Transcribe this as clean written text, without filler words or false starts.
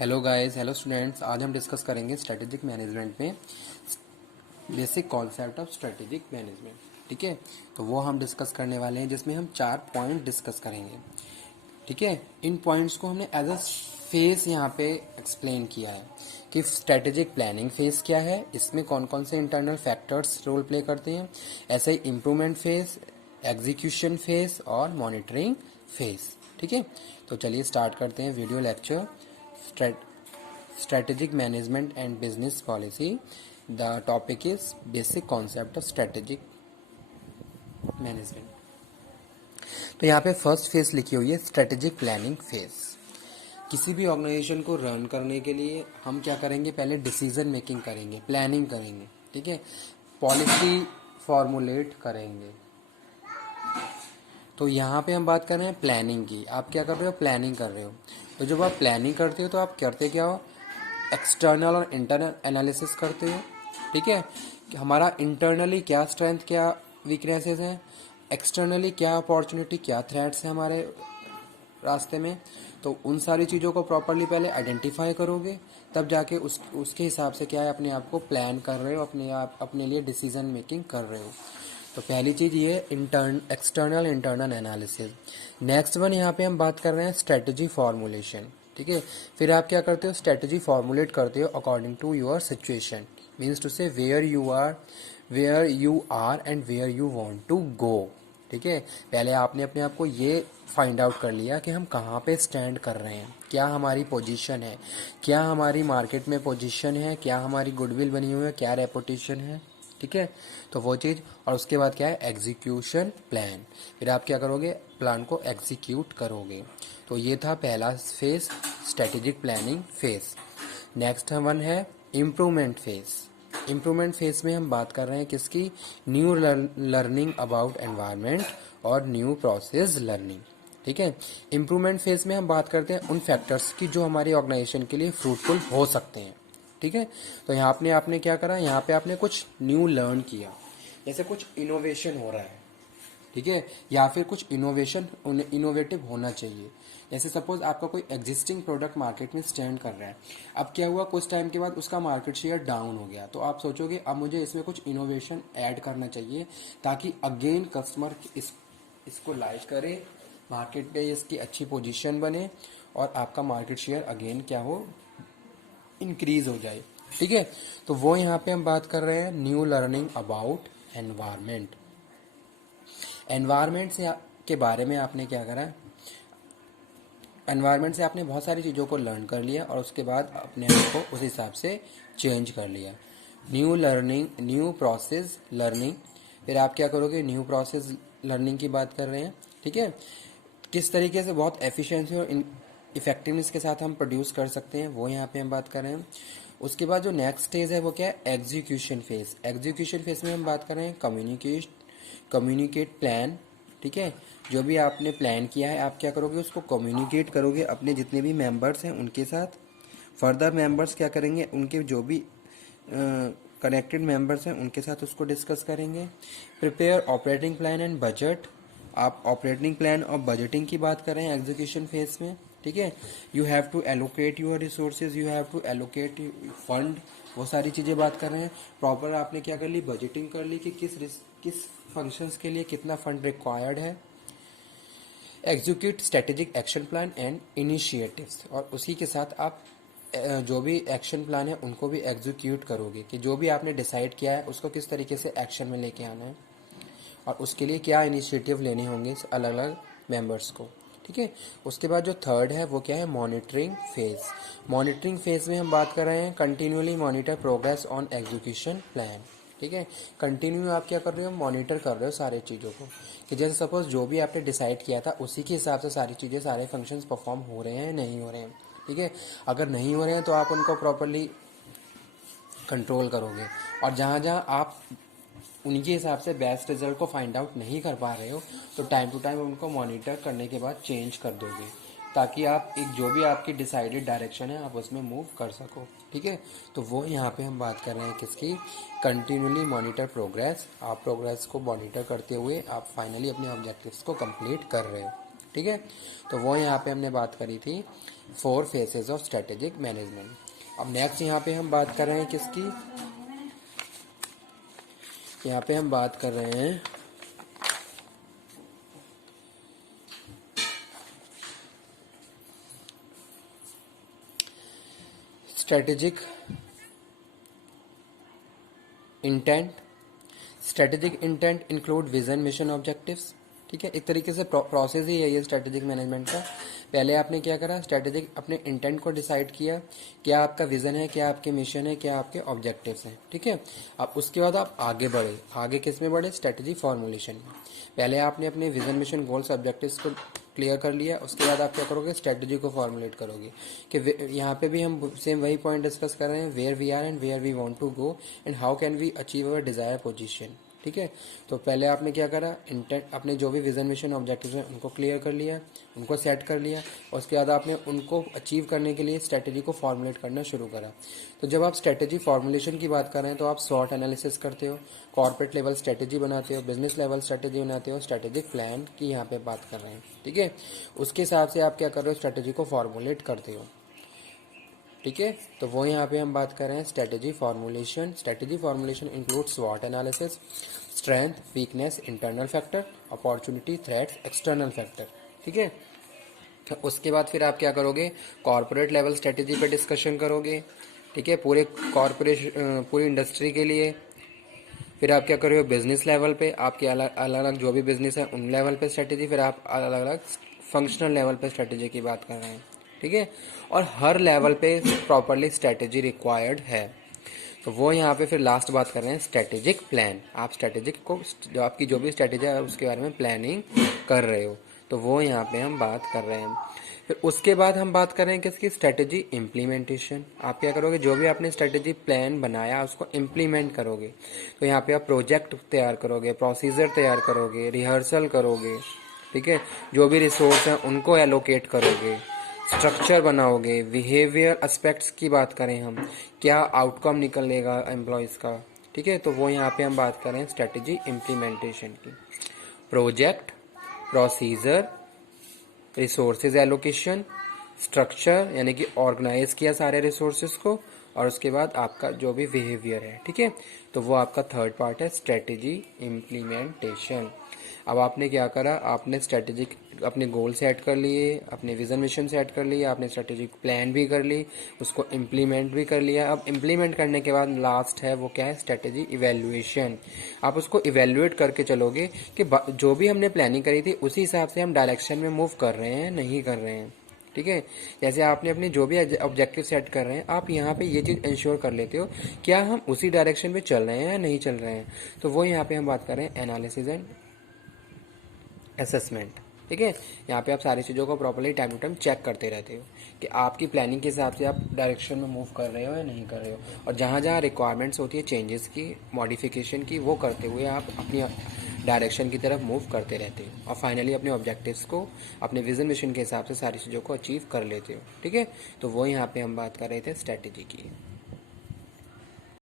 Hello guys, hello students. आज हम discuss करेंगे स्ट्रेटेजिक मैनेजमेंट में basic concept of strategic management. ठीक है, तो वो हम डिस्कस करने वाले हैं जिसमें हम 4 पॉइंट डिस्कस करेंगे। ठीक है, इन पॉइंट्स को हमने एज अ फेस यहाँ पे एक्सप्लेन किया है कि स्ट्रेटेजिक प्लानिंग फेस क्या है, इसमें कौन कौन से इंटरनल फैक्टर्स रोल प्ले करते हैं, ऐसे ही इम्प्रूवमेंट फेस, एग्जीक्यूशन फेस और मॉनिटरिंग फेस। ठीक है, तो चलिए स्टार्ट करते हैं video lecture. Strategic management and business policy. The topic is basic concept of strategic management. तो यहाँ पे फर्स्ट फेज लिखी हुई है स्ट्रेटेजिक प्लानिंग फेज। किसी भी ऑर्गेनाइजेशन को रन करने के लिए हम क्या करेंगे, पहले डिसीजन मेकिंग करेंगे, प्लानिंग करेंगे। ठीक है, पॉलिसी फॉर्मुलेट करेंगे। तो यहाँ पे हम बात कर रहे हैं प्लानिंग की। आप क्या कर रहे हो, प्लानिंग कर रहे हो। तो जब आप प्लानिंग करते हो तो आप करते क्या हो, एक्सटर्नल और इंटरनल एनालिसिस करते हो। ठीक है, कि हमारा इंटरनली क्या स्ट्रेंथ, क्या वीकनेसेस हैं, एक्सटर्नली क्या अपॉर्चुनिटी, क्या थ्रेट्स हैं हमारे रास्ते में। तो उन सारी चीज़ों को प्रॉपरली पहले आइडेंटिफाई करोगे, तब जाके उसके हिसाब से क्या है, अपने आप को प्लान कर रहे हो, अपने लिए डिसीजन मेकिंग कर रहे हो। तो पहली चीज़ ये external internal analysis. Next one यहाँ पे हम बात कर रहे हैं स्ट्रेटजी फॉर्मुलेशन। ठीक है, फिर आप क्या करते हो, स्ट्रेटजी फॉर्मुलेट करते हो according to your situation, means to say where you are and where you want to go. ठीक है, पहले आपने अपने आप को ये फाइंड आउट कर लिया कि हम कहाँ पे स्टैंड कर रहे हैं, क्या हमारी पोजीशन है, क्या हमारी मार्केट में पोजीशन है, क्या हमारी गुडविल बनी हुई है, क्या रेपुटेशन है। ठीक है, तो वो चीज़। और उसके बाद क्या है, एग्जीक्यूशन प्लान। फिर आप क्या करोगे, प्लान को एग्जीक्यूट करोगे। तो ये था पहला phase, strategic planning phase. Next one है इम्प्रूवमेंट फेज। इम्प्रूवमेंट फेज में हम बात कर रहे हैं किसकी, न्यू लर्निंग अबाउट एनवायरनमेंट और न्यू प्रोसेस लर्निंग। ठीक है, इम्प्रूवमेंट फेज में हम बात करते हैं उन फैक्टर्स की जो हमारी ऑर्गेनाइजेशन के लिए फ्रूटफुल हो सकते हैं। ठीक है, तो यहाँ पे आपने क्या करा, यहाँ पे आपने कुछ न्यू लर्न किया, जैसे कुछ इनोवेशन हो रहा है। ठीक है, या फिर कुछ इनोवेटिव होना चाहिए। जैसे सपोज आपका कोई एग्जिस्टिंग प्रोडक्ट मार्केट में स्टैंड कर रहा है, अब क्या हुआ, कुछ टाइम के बाद उसका मार्केट शेयर डाउन हो गया, तो आप सोचोगे अब मुझे इसमें कुछ इनोवेशन ऐड करना चाहिए ताकि अगेन कस्टमर इसको लाइक करे, मार्केट पे इसकी अच्छी पोजीशन बने और आपका मार्केट शेयर अगेन क्या हो, इंक्रीज हो जाए। ठीक है, तो वो यहाँ पे हम बात कर रहे हैं new learning about environment. Environment से के बारे में आपने क्या करा, एनवायरमेंट से आपने बहुत सारी चीज़ों को लर्न कर लिया और उसके बाद अपने आप को उस हिसाब से चेंज कर लिया। New learning, new process learning. फिर आप क्या करोगे, न्यू प्रोसेस लर्निंग की बात कर रहे हैं। ठीक है, किस तरीके से बहुत एफिशिएंसी और इफेक्टिवनेस के साथ हम प्रोड्यूस कर सकते हैं, वो यहाँ पे हम बात कर रहे हैं। उसके बाद जो नेक्स्ट स्टेज है वो क्या है, एग्जीक्यूशन फेज। एग्जीक्यूशन फेज में हम बात कर रहे हैं कम्युनिकेट प्लान। ठीक है, जो भी आपने प्लान किया है आप क्या करोगे, उसको कम्युनिकेट करोगे अपने जितने भी मेंबर्स हैं उनके साथ। फर्दर मेंबर्स क्या करेंगे, उनके जो भी कनेक्टेड मेंबर्स हैं उनके साथ उसको डिस्कस करेंगे। Prepare operating plan and budget. आप ऑपरेटिंग प्लान और बजटिंग की बात कर रहे हैं एग्जीक्यूशन फेज में। ठीक है, you have to allocate your resources, you have to allocate fund, वो सारी चीज़ें बात कर रहे हैं। प्रॉपर आपने क्या कर ली, बजटिंग कर ली कि किस फंक्शंस के लिए कितना फंड रिक्वायर्ड है। Execute strategic action plan and initiatives, और उसी के साथ आप जो भी एक्शन प्लान है उनको भी एग्जीक्यूट करोगे कि जो भी आपने डिसाइड किया है उसको किस तरीके से एक्शन में लेके आना है और उसके लिए क्या इनिशिएटिव लेने होंगे अलग अलग मेंबर्स को। ठीक है, उसके बाद जो थर्ड है वो क्या है, मॉनिटरिंग फेज। मॉनिटरिंग फेज में हम बात कर रहे हैं continually monitor progress on execution plan. ठीक है, कंटिन्यू आप क्या कर रहे हो, मॉनिटर कर रहे हो सारे चीज़ों को कि जैसे सपोज जो भी आपने डिसाइड किया था उसी के हिसाब से सारी चीज़ें, सारे फंक्शंस परफॉर्म हो रहे हैं नहीं हो रहे हैं। ठीक है, अगर नहीं हो रहे हैं तो आप उनको प्रॉपरली कंट्रोल करोगे, और जहाँ जहाँ आप उनके हिसाब से बेस्ट रिजल्ट को फाइंड आउट नहीं कर पा रहे हो तो टाइम टू टाइम उनको मॉनिटर करने के बाद चेंज कर दोगे ताकि आप एक जो भी आपकी डिसाइडेड डायरेक्शन है आप उसमें मूव कर सको। ठीक है, तो वो यहाँ पे हम बात कर रहे हैं किसकी, कंटिन्यूली मॉनिटर प्रोग्रेस। आप प्रोग्रेस को मॉनिटर करते हुए आप फाइनली अपने ऑब्जेक्टिव्स को कंप्लीट कर रहे हो। ठीक है। तो वो यहाँ पे हमने बात करी थी 4 फेसेस ऑफ स्ट्रेटेजिक मैनेजमेंट। अब नेक्स्ट यहाँ पे हम बात कर रहे हैं किसकी, यहाँ पे हम बात कर रहे हैं strategic intent. Strategic intent include vision, mission, objectives. ठीक है, एक तरीके से प्रोसेस ही है ये स्ट्रेटेजिक मैनेजमेंट का। पहले आपने क्या करा, स्ट्रेटेजिक अपने इंटेंट को डिसाइड किया, क्या आपका विजन है, क्या आपके मिशन है, क्या आपके ऑब्जेक्टिव्स हैं। ठीक है, अब उसके बाद आप आगे बढ़े। आगे किस में बढ़े, स्ट्रेटेजी फॉर्मुलेशन में। पहले आपने अपने विजन, मिशन, गोल्स, ऑब्जेक्टिव्स को क्लियर कर लिया, उसके बाद आप क्या करोगे, स्ट्रेटेजी को फॉर्मुलेट करोगे। कि यहाँ पे भी हम सेम वही पॉइंट डिस्कस कर रहे हैं, where we are and where we want to go and how can we achieve our desire position. ठीक है, तो पहले आपने क्या करा, इंटेंट अपने जो भी विजन, मिशन, ऑब्जेक्टिव्स हैं उनको क्लियर कर लिया, उनको सेट कर लिया। उसके बाद आपने उनको अचीव करने के लिए स्ट्रेटेजी को फॉर्मुलेट करना शुरू करा। तो जब आप स्ट्रेटेजी फॉर्मुलेशन की बात कर रहे हैं तो आप स्वॉट एनालिसिस करते हो, कॉर्पोरेट लेवल स्ट्रेटेजी बनाते हो, बिजनेस लेवल स्ट्रेटेजी बनाते हो, स्ट्रेटेजिक प्लान की यहाँ पे बात कर रहे हैं। ठीक है, उसके हिसाब से आप क्या कर रहे हो, स्ट्रेटेजी को फॉर्मुलेट करते हो। ठीक है, तो वो यहाँ पे हम बात कर रहे हैं strategy formulation. Strategy formulation include स्वॉट analysis, strength, weakness, internal factor, opportunity, threats, external factor. ठीक है, तो उसके बाद फिर आप क्या करोगे, कॉर्पोरेट लेवल स्ट्रेटेजी पे डिस्कशन करोगे। ठीक है, पूरे कॉर्पोरेशन, पूरी इंडस्ट्री के लिए। फिर आप क्या करोगे, बिजनेस लेवल पे आपके अलग अलग जो भी बिजनेस है उन लेवल पे स्ट्रेटेजी। फिर आप अलग अलग फंक्शनल लेवल पे स्ट्रेटेजी की बात कर रहे हैं। ठीक है, और हर लेवल पे प्रॉपरली स्ट्रेटेजी रिक्वायर्ड है। तो वो यहाँ पे फिर लास्ट बात कर रहे हैं स्ट्रेटेजिक प्लान। आप स्ट्रेटेजिक को, जो आपकी जो भी स्ट्रेटेजी है उसके बारे में प्लानिंग कर रहे हो, तो वो यहाँ पे हम बात कर रहे हैं। फिर उसके बाद हम बात कर रहे हैं किसकी, स्ट्रेटेजी इम्प्लीमेंटेशन। आप क्या करोगे, जो भी आपने स्ट्रेटेजी प्लान बनाया उसको इम्प्लीमेंट करोगे। तो यहाँ पे आप प्रोजेक्ट तैयार करोगे, प्रोसीजर तैयार करोगे, रिहर्सल करोगे। ठीक है, जो भी रिसोर्स हैं उनको एलोकेट करोगे, स्ट्रक्चर बनाओगे। बिहेवियर एस्पेक्ट्स की बात करें हम, क्या आउटकम निकलेगा एम्प्लॉयज़ का। ठीक है, तो वो यहाँ पे हम बात कर रहे हैं स्ट्रेटेजी इम्प्लीमेंटेशन की। Project, procedure, resources allocation, structure यानी कि ऑर्गेनाइज किया सारे रिसोर्सेज को, और उसके बाद आपका जो भी बिहेवियर है। ठीक है, तो वो आपका थर्ड पार्ट है स्ट्रेटेजी इम्प्लीमेंटेशन। अब आपने क्या करा, आपने स्ट्रेटेजिक अपने गोल सेट कर लिए, अपने विजन मिशन सेट कर लिए, आपने स्ट्रेटेजिक प्लान भी कर ली, उसको इम्प्लीमेंट भी कर लिया। अब इम्प्लीमेंट करने के बाद लास्ट है वो क्या है, स्ट्रेटेजी इवेल्युएशन। आप उसको इवेल्युएट करके चलोगे कि जो भी हमने प्लानिंग करी थी उसी हिसाब से हम डायरेक्शन में मूव कर रहे हैं, नहीं कर रहे हैं। ठीक है, जैसे आपने अपने जो भी ऑब्जेक्टिव सेट कर रहे हैं, आप यहाँ पे ये चीज़ इंश्योर कर लेते हो क्या हम उसी डायरेक्शन में चल रहे हैं या नहीं चल रहे हैं। तो वो यहाँ पे हम बात कर रहे हैं एनालिसिस एंड असेसमेंट। ठीक है, यहाँ पे आप सारी चीज़ों को properly time to time check करते रहते हो कि आपकी प्लानिंग के हिसाब से आप डायरेक्शन में मूव कर रहे हो या नहीं कर रहे हो, और जहाँ जहाँ रिक्वायरमेंट्स होती है चेंजेस की, मॉडिफिकेशन की, वो करते हुए आप अपनी डायरेक्शन की तरफ मूव करते रहते हो, और फाइनली अपने ऑब्जेक्टिव्स को अपने विजन मिशन के हिसाब से सारी चीज़ों को अचीव कर लेते हो। ठीक है, तो वो यहाँ पे हम बात कर रहे थे स्ट्रेटेजी की।